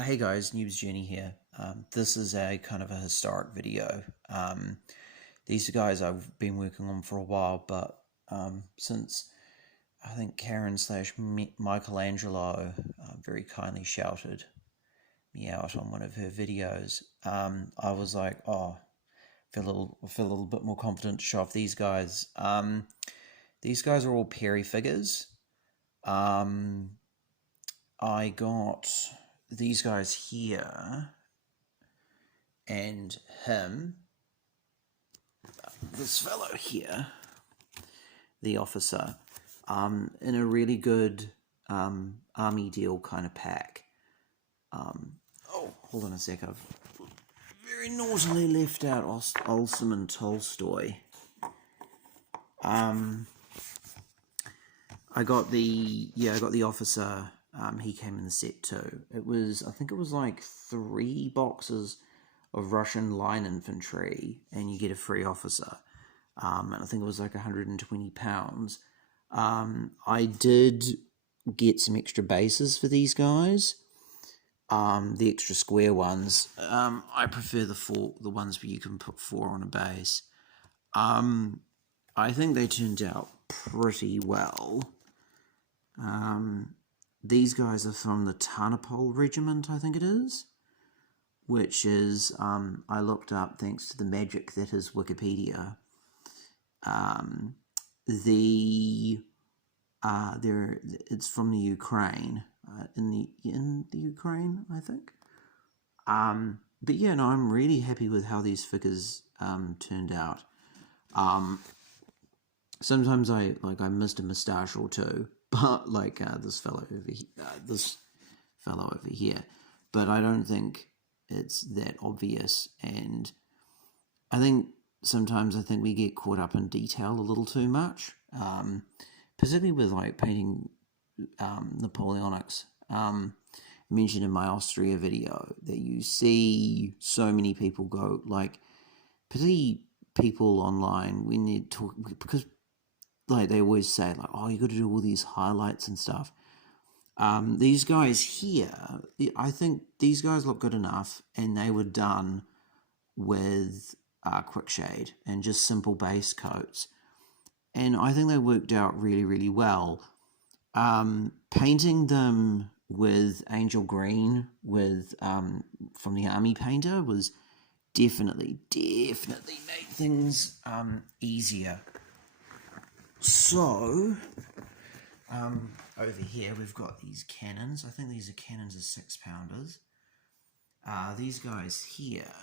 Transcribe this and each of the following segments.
Hey guys, Noob's Journey here. This is a kind of a historic video. These are guys I've been working on for a while, but since I think Karen slash Michelangelo very kindly shouted me out on one of her videos, I was like, oh, feel a little bit more confident to show off these guys. These guys are all Perry figures. I got these guys here and him, this fellow here, the officer, in a really good army deal kind of pack. Oh, hold on a sec, I've very naughtily left out Olson and Tolstoy. I got the officer. He came in the set too. I think it was like 3 boxes of Russian line infantry, and you get a free officer. And I think it was like £120. I did get some extra bases for these guys. The extra square ones. I prefer the ones where you can put 4 on a base. I think they turned out pretty well. These guys are from the Tarnopol Regiment, I think it is, which is, I looked up thanks to the magic that is Wikipedia. It's from the Ukraine, in the Ukraine, I think. But yeah, no, I'm really happy with how these figures turned out. Sometimes I missed a moustache or two, but like this fellow over here, but I don't think it's that obvious. And I think sometimes we get caught up in detail a little too much, particularly with like painting Napoleonics. Mentioned in my Austria video that you see so many people go, like, particularly people online when they talk, because like they always say, like, oh, you got to do all these highlights and stuff. These guys here, I think these guys look good enough, and they were done with quick shade and just simple base coats, and I think they worked out really, really well. Painting them with angel green from the army painter was definitely made things easier. So, over here we've got these cannons. I think these are cannons of 6-pounders. These guys here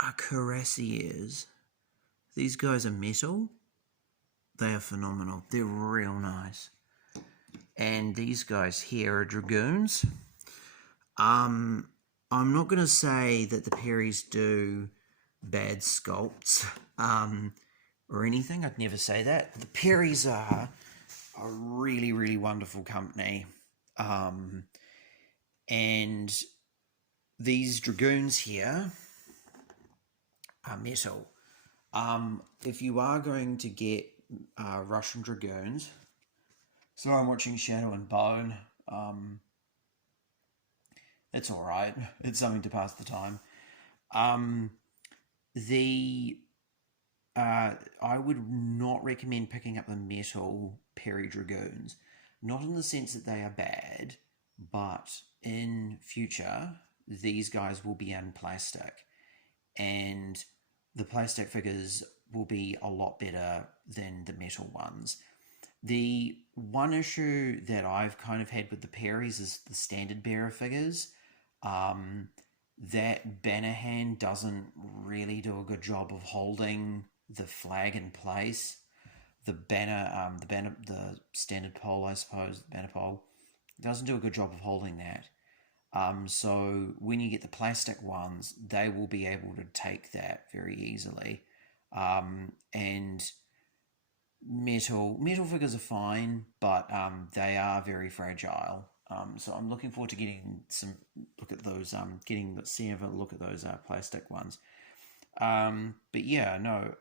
are cuirassiers. These guys are metal. They are phenomenal. They're real nice. And these guys here are dragoons. I'm not going to say that the Perrys do bad sculpts or anything. I'd never say that. The Perrys are a really, really wonderful company. And these dragoons here are metal. If you are going to get Russian dragoons, so I'm watching Shadow and Bone. It's alright. It's something to pass the time. I would not recommend picking up the metal Perry Dragoons. Not in the sense that they are bad, but in future, these guys will be in plastic. And the plastic figures will be a lot better than the metal ones. The one issue that I've kind of had with the Perrys is the standard bearer figures. That banner hand doesn't really do a good job of holding the flag in place. The standard pole, I suppose, the banner pole, doesn't do a good job of holding that. So when you get the plastic ones, they will be able to take that very easily. And metal figures are fine, but they are very fragile. So I'm looking forward to getting some look at those. Seeing a look at those plastic ones. But yeah, no.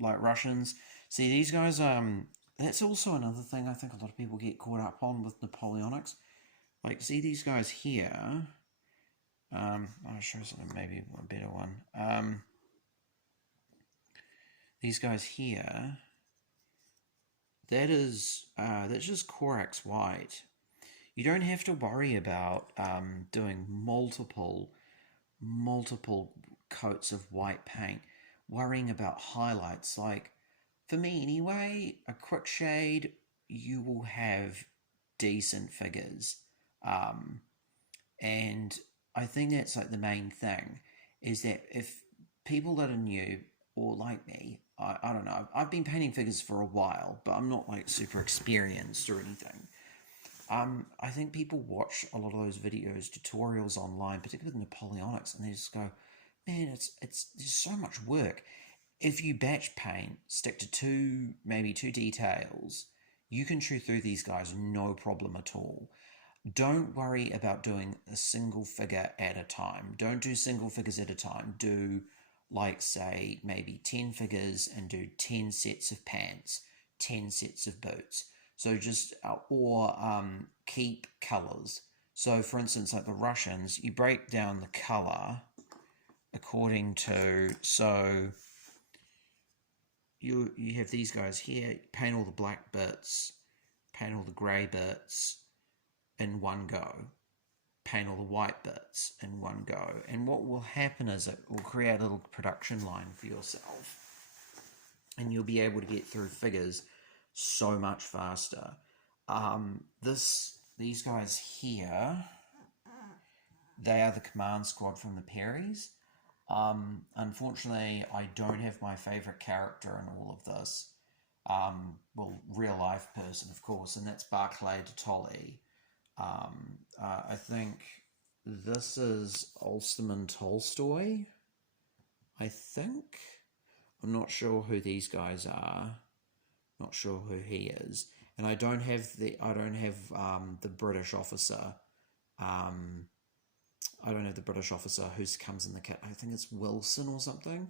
Like Russians, see these guys. that's also another thing I think a lot of people get caught up on with Napoleonics. Like, see these guys here. I'll show something, maybe a better one. These guys here. That's just Corax white. You don't have to worry about doing multiple coats of white paint, worrying about highlights. Like, for me anyway, a quick shade, you will have decent figures. Um, and I think that's like the main thing, is that if people that are new or like me, I don't know, I've been painting figures for a while, but I'm not like super experienced or anything. I think people watch a lot of those videos, tutorials online, particularly with Napoleonics, and they just go, man, it's there's so much work. If you batch paint, stick to maybe two details, you can chew through these guys no problem at all. Don't worry about doing a single figure at a time. Don't do single figures at a time. Do, like, say, maybe 10 figures and do 10 sets of pants, 10 sets of boots. So just, or keep colors. So, for instance, like the Russians, you break down the color according to, so you have these guys here, paint all the black bits, paint all the grey bits in one go, paint all the white bits in one go, and what will happen is it will create a little production line for yourself, and you'll be able to get through figures so much faster. These guys here, they are the command squad from the Perrys. Unfortunately, I don't have my favourite character in all of this. Well, real life person, of course, and that's Barclay de Tolly. I think this is Ulsterman Tolstoy. I think. I'm not sure who these guys are. Not sure who he is, and I don't have the British officer. I don't have the British officer who comes in the kit. I think it's Wilson or something.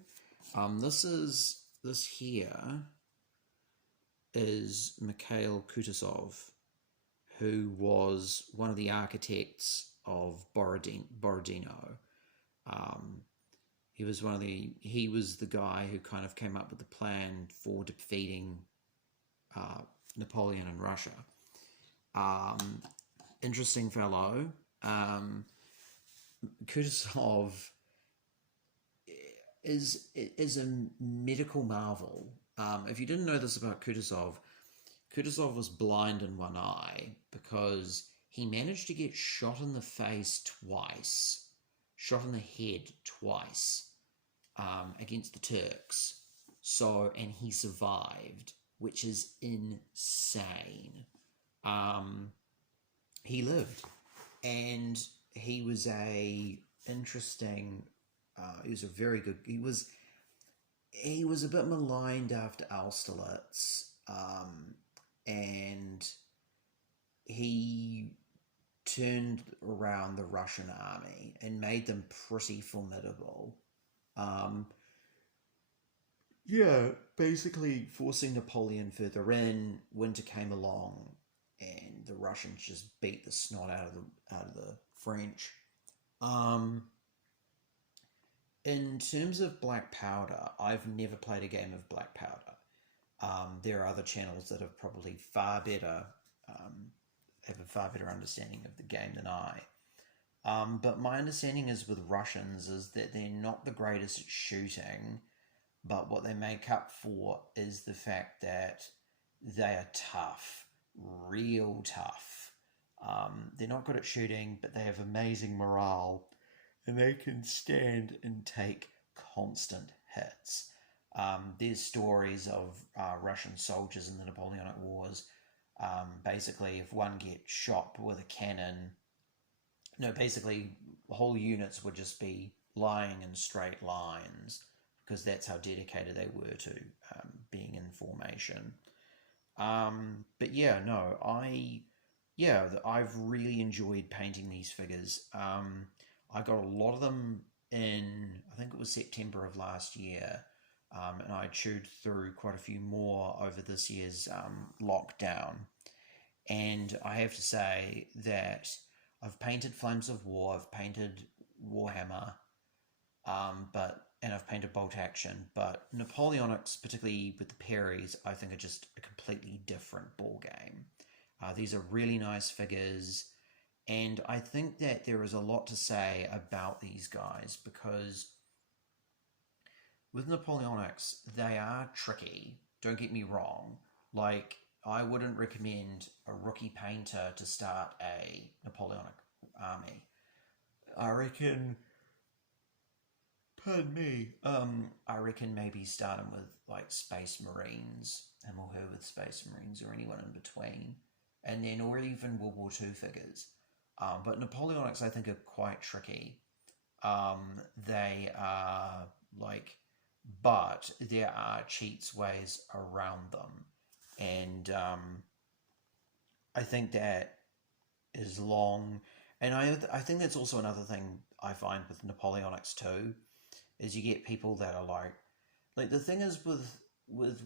This here is Mikhail Kutuzov, who was one of the architects of Borodino. He was the guy who kind of came up with the plan for defeating Napoleon in Russia. Interesting fellow. Kutuzov is a medical marvel. If you didn't know this about Kutuzov was blind in one eye because he managed to get shot in the face twice, shot in the head twice, against the Turks. So, and he survived, which is insane. He lived, and he was he was a very good, he was a bit maligned after Austerlitz, and he turned around the Russian army and made them pretty formidable. Basically forcing Napoleon further in. Winter came along, and the Russians just beat the snot out of the French. In terms of Black Powder, I've never played a game of Black Powder. There are other channels that have probably have a far better understanding of the game than I. But my understanding is with Russians is that they're not the greatest at shooting, but what they make up for is the fact that they are tough, real tough. They're not good at shooting, but they have amazing morale, and they can stand and take constant hits. There's stories of Russian soldiers in the Napoleonic Wars. Basically, if one gets shot with a cannon, basically whole units would just be lying in straight lines because that's how dedicated they were to being in formation. But yeah, no, I've really enjoyed painting these figures. I got a lot of them in, I think it was September of last year. and I chewed through quite a few more over this year's lockdown. And I have to say that I've painted Flames of War, I've painted Warhammer, and I've painted Bolt Action, but Napoleonics, particularly with the Perrys, I think are just a completely different ball game. These are really nice figures, and I think that there is a lot to say about these guys because with Napoleonics, they are tricky. Don't get me wrong. Like, I wouldn't recommend a rookie painter to start a Napoleonic army. I reckon, pardon me, I reckon maybe start him with like Space Marines, him or her with Space Marines, or anyone in between, and then, or even World War II figures. But Napoleonics, I think, are quite tricky. They are like, but there are cheats ways around them, and I think that is long, and I think that's also another thing I find with Napoleonics too, is you get people that are like the thing is with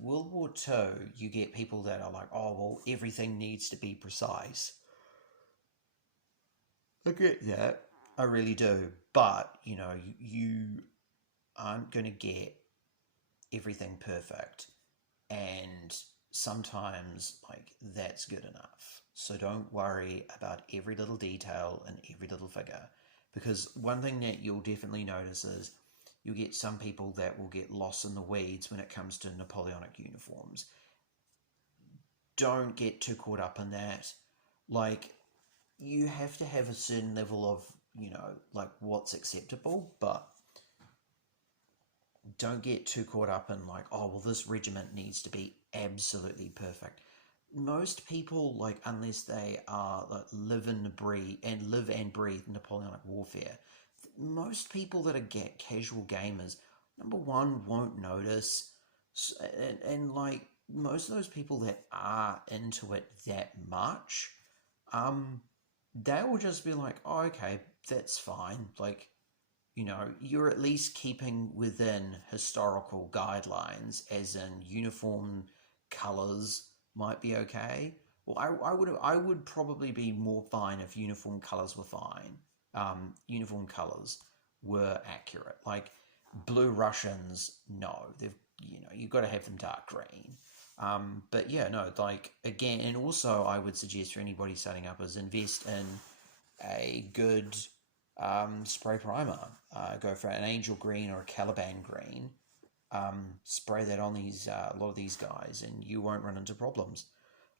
World War II, you get people that are like, oh well, everything needs to be precise. I get that, I really do, but you know, you aren't going to get everything perfect, and sometimes like that's good enough. So don't worry about every little detail and every little figure, because one thing that you'll definitely notice is you'll get some people that will get lost in the weeds when it comes to Napoleonic uniforms. Don't get too caught up in that. Like, you have to have a certain level of, you know, like what's acceptable, but don't get too caught up in like, oh well, this regiment needs to be absolutely perfect. Most people, like, unless they are like live and breathe Napoleonic warfare, most people that are casual gamers, number one, won't notice, and most of those people that are into it that much, they will just be like, oh, okay, that's fine. Like, you know, you're at least keeping within historical guidelines, as in uniform colors might be okay. Well, I would probably be more fine if uniform colors were fine. Uniform colors were accurate. Like blue Russians, no, you've got to have them dark green. But yeah, no, like again, and also I would suggest for anybody setting up is invest in a good spray primer. Go for an angel green or a Caliban green. Spray that on a lot of these guys, and you won't run into problems.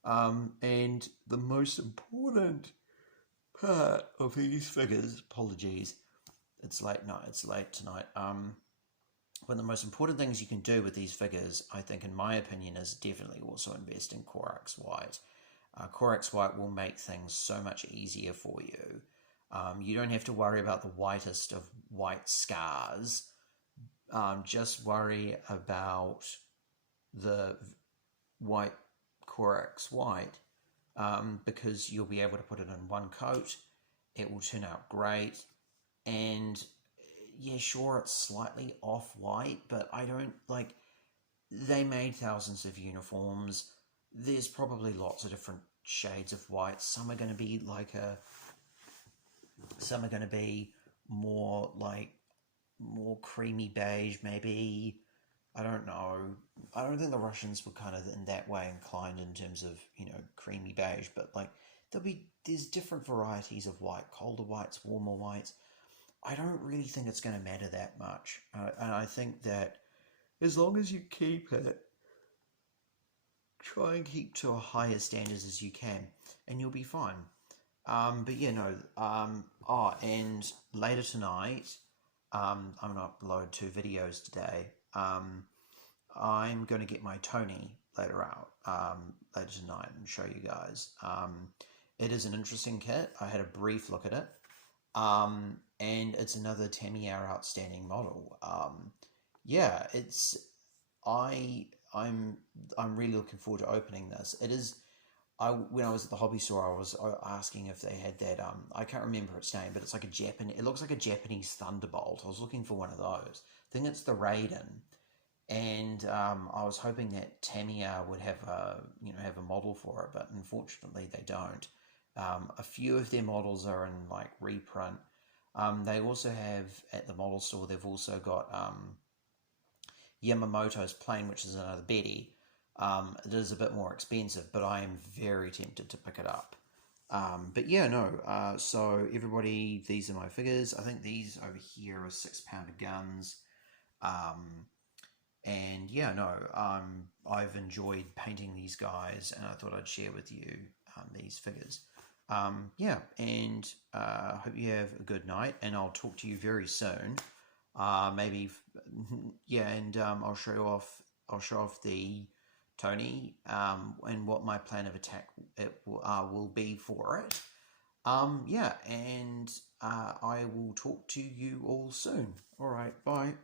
And the most important part of these figures, apologies, it's late tonight. One of the most important things you can do with these figures, I think, in my opinion, is definitely also invest in Corax White. Corax White will make things so much easier for you. You don't have to worry about the whitest of white scars. Just worry about the white Corax White, because you'll be able to put it in one coat. It will turn out great. And yeah, sure, it's slightly off-white, but I don't, like, they made thousands of uniforms. There's probably lots of different shades of white. Some are going to be some are going to be more creamy beige, maybe. I don't know. I don't think the Russians were kind of in that way inclined in terms of, creamy beige, but like there's different varieties of white, colder whites, warmer whites. I don't really think it's going to matter that much. And I think that as long as you try and keep to a higher standards as you can, and you'll be fine. But yeah, no. And later tonight, I'm going to upload 2 videos today. I'm going to get my Tony later tonight and show you guys. It is an interesting kit. I had a brief look at it. And it's another Tamiya outstanding model. Yeah, I'm really looking forward to opening this. It is. When I was at the hobby store, I was asking if they had that. I can't remember its name, but it's like it looks like a Japanese Thunderbolt. I was looking for one of those. I think it's the Raiden, and I was hoping that Tamiya would have a model for it, but unfortunately they don't. A few of their models are in like reprint. They also have at the model store. They've also got Yamamoto's plane, which is another Betty. It is a bit more expensive, but I am very tempted to pick it up. But yeah, no. So everybody, these are my figures. I think these over here are 6 pounder guns. And yeah, no. I've enjoyed painting these guys, and I thought I'd share with you these figures. Yeah, and hope you have a good night, and I'll talk to you very soon. Maybe, yeah, and I'll show off the Tony, and what my plan of attack will be for it. Yeah, and I will talk to you all soon. All right, bye.